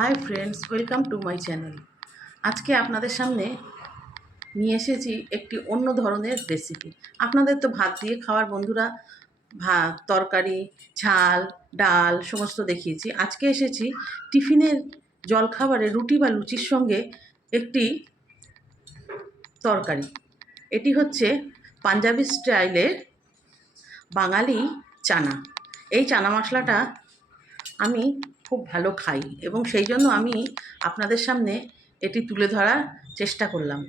Hi friends, welcome to my channel. আজকে আপনাদের সামনে নিয়ে এসেছি একটি অন্য ধরনের রেসিপি। আপনাদের তো ভাত দিয়ে খাওয়ার বন্ধুরা ভাত, তরকারি, ঝাল, ডাল সমস্ত দেখিয়েছি। আজকে এসেছি টিফিনের জলখাবারে রুটি বা লুচির সঙ্গে একটি তরকারি। এটি হচ্ছে পাঞ্জাবি স্টাইলের বাঙালি চানা। এই চানা মশলাটা আমি খুব ভালো খাই এবং সেই জন্য আমি আপনাদের সামনে এটি তুলে ধরার চেষ্টা করলাম।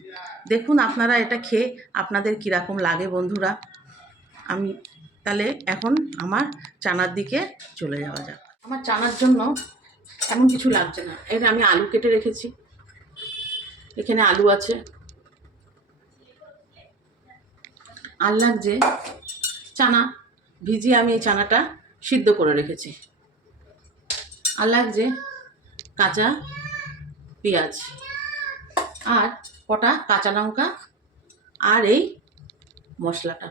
দেখুন আপনারা এটা খেয়ে আপনাদের কীরকম লাগে বন্ধুরা। আমি তাহলে এখন আমার চানার দিকে চলে যাওয়া যাক। আমার চানার জন্য এমন কিছু লাগছে না। এর আমি আলু কেটে রেখেছি, এখানে আলু আছে, আর লাগছে চানা ভিজিয়ে আমি এই চানাটা সিদ্ধ করে রেখেছি, আর লাগছে কাঁচা পেঁয়াজ আর কটা কাঁচা লঙ্কা আর এই মশলাটা।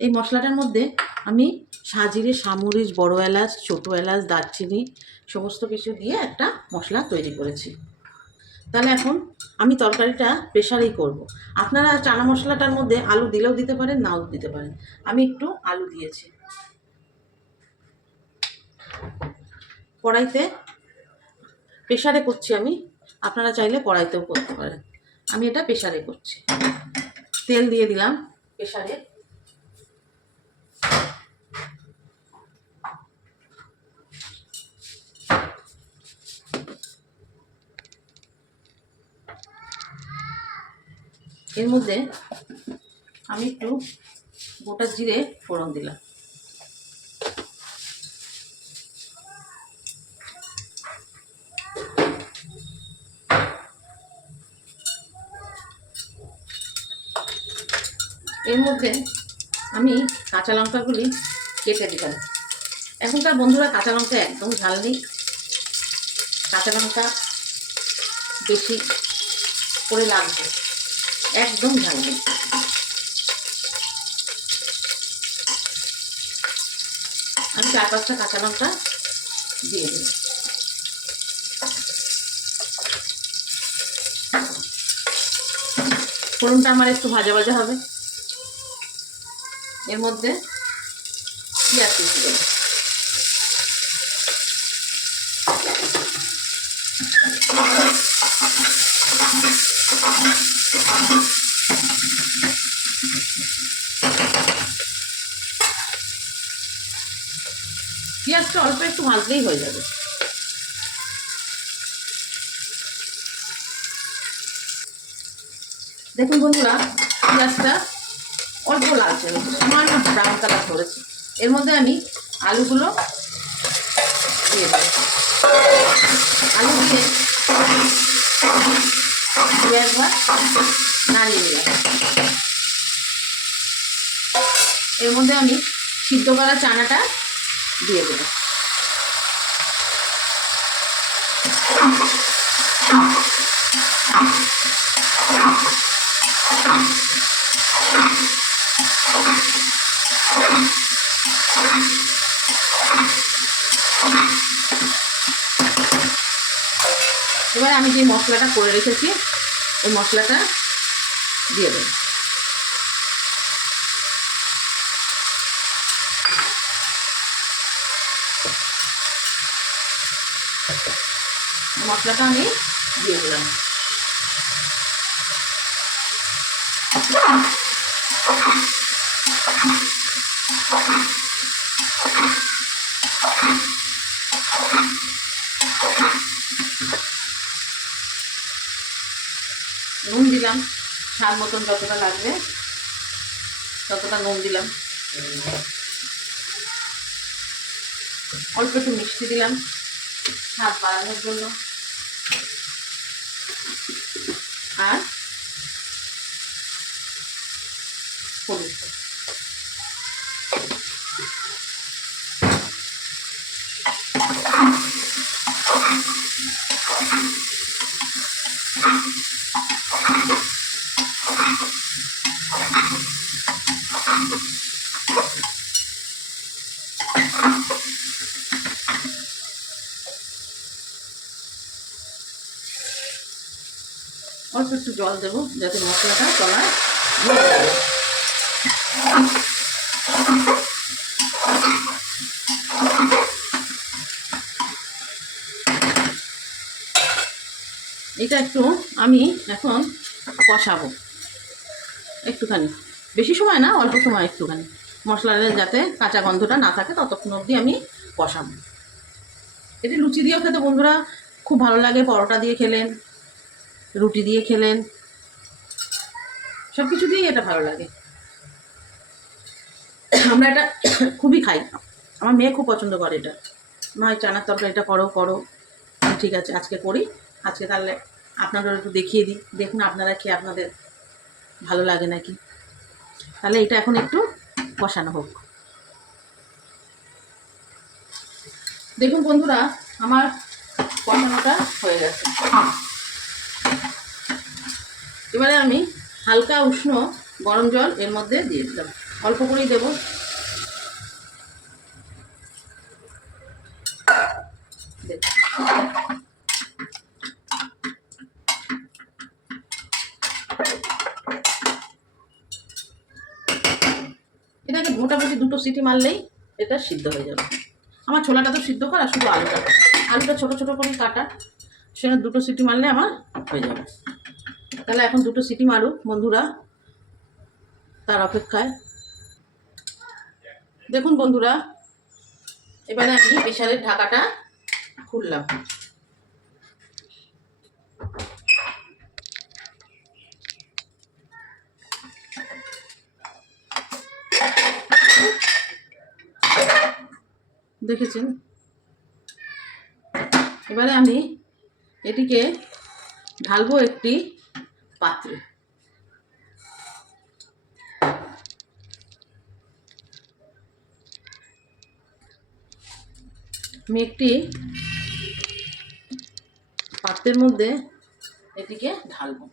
এই মশলাটার মধ্যে আমি সাজিরে, সামরিচ, বড় এলাচ, ছোটো এলাচ, দারচিনি সমস্ত কিছু দিয়ে একটা মশলা তৈরি করেছি। তাহলে এখন আমি তরকারিটা প্রেশারেই করব। আপনারা চানা মশলাটার মধ্যে আলু দিলেও দিতে পারেন, নাও দিতে পারেন। আমি একটু আলু দিয়েছি। কড়াইতে প্রেশারে করছি আমি, আপনারা চাইলে কড়াইতেও করতে পারেন। আমি এটা প্রেশারে করছি। তেল দিয়ে দিলাম প্রেশারে। এর মধ্যে আমি একটু গোটা জিরে ফোড়ন দিলাম। এর মধ্যে আমি কাঁচা লঙ্কাগুলি কেটে দিলাম। এখনকার বন্ধুরা কাঁচা লঙ্কা একদম ঝাল নেই, কাঁচা লঙ্কা বেশি করে লাগবে, একদম ঝাল নেই। আমি 4-5টা কাঁচা লঙ্কা দিয়ে দিলাম। ফোড়নটা আমার একটু ভাজা ভাজা হবে। এর মধ্যে পেঁয়াজ কুচি দেবো। পেঁয়াজটা অল্প একটু ভাজলেই হয়ে যাবে। দেখুন বন্ধুরা, পেঁয়াজটা অল্প লালচে হয়েছে, সামান্য ব্রাউন কালার করেছে। এর মধ্যে আমি আলুগুলো দিয়ে দেবো। আলু দিয়ে একবার নাড়িয়ে দিলাম। এর মধ্যে আমি সিদ্ধ করা চানাটা দিয়ে দেবো। এবার আমি যে মশলাটা করে রেখেছি ওই মশলাটা দিয়ে দেব। মশলাটা আমি দিয়ে দিলাম। নুন দিলাম স্বাদ মতন, যতটা লাগবে ততটা নুন দিলাম। অল্প একটু মিষ্টি দিলাম স্বাদ বাড়ানোর জন্য, আর হলুদ। অল্প একটু জল দেবো যাতে মশলাটা তলায় ধরে যাবে। এটা একটু আমি এখন কষাবো একটুখানি, বেশি সময় না, অল্প সময় একটুখানি, মশলাটা যাতে কাঁচা গন্ধটা না থাকে ততক্ষণ অবধি আমি কষাবো। এটি লুচি দিয়েও খেতে বন্ধুরা খুব ভালো লাগে, পরোটা দিয়ে খেলেন, রুটি দিয়ে খেলেন, সব কিছু দিয়েই এটা ভালো লাগে। আমরা এটা খুবই খাই, আমার মেয়ে খুব পছন্দ করে এটা। মা এই চানার তরকারি এটা করো করো, ঠিক আছে আজকে করি। আজকে তাহলে আপনাদের একটু দেখিয়ে দিই, দেখুন আপনারা খেয়ে আপনাদের ভালো লাগে নাকি। তাহলে এটা এখন একটু কষানো হোক। দেখুন বন্ধুরা আমার কষানোটা হয়ে গেছে। এবারে আমি হালকা উষ্ণ গরম জল এর মধ্যে দিয়ে দিলাম, অল্প করেই দেবো। এটাকে মোটামুটি 2টো সিটি মারলেই এটা সিদ্ধ হয়ে যাবে। আমার ছোলাটা তো সিদ্ধ করা, শুধু আলুটা ছোটো ছোটো করে কাটা, সেটা 2টো সিটি মারলে আমার হয়ে যাবে। তাহলে এখন 2টো সিটি মারুক বন্ধুরা, তার অপেক্ষায়। দেখুন বন্ধুরা এবারে আমি প্রেসারের ঢাকাটা খুললাম। দেখেছেন, এবারে আমি এটিকে ঢালবো একটি পাত্রে। আমি একটি পাত্রের মধ্যে এটিকে ঢালবো।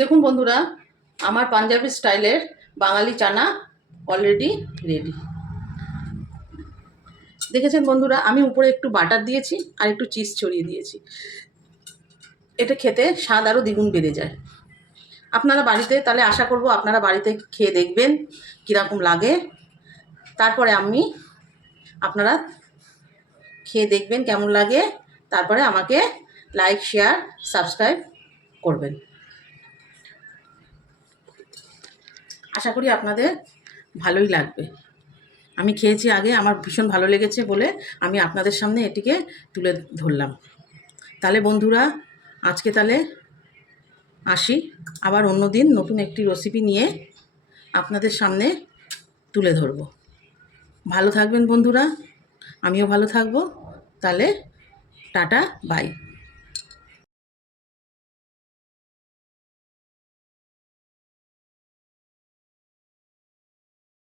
দেখুন বন্ধুরা আমার পাঞ্জাবি স্টাইলের বাঙালি চানা অলরেডি রেডি। দেখেছেন বন্ধুরা, আমি উপরে একটু বাটার দিয়েছি আর একটু চিজ ছড়িয়ে দিয়েছি, এটা খেতে স্বাদ আরও দ্বিগুণ বেড়ে যায়। আপনারা বাড়িতে, তাহলে আশা করব আপনারা বাড়িতে খেয়ে দেখবেন কীরকম লাগে। তারপরে আপনারা খেয়ে দেখবেন কেমন লাগে, তারপরে আমাকে লাইক শেয়ার সাবস্ক্রাইব করবেন। আশা করি আপনাদের ভালোই লাগবে। আমি খেয়েছি আগে, আমার ভীষণ ভালো লেগেছে বলে আমি আপনাদের সামনে এটিকে তুলে ধরলাম। তাহলে বন্ধুরা আজকে তাহলে আসি, আবার অন্য দিন নতুন একটি রেসিপি নিয়ে আপনাদের সামনে তুলে ধরব। ভালো থাকবেন বন্ধুরা, আমিও ভালো থাকবো। তাহলে টাটা বাই।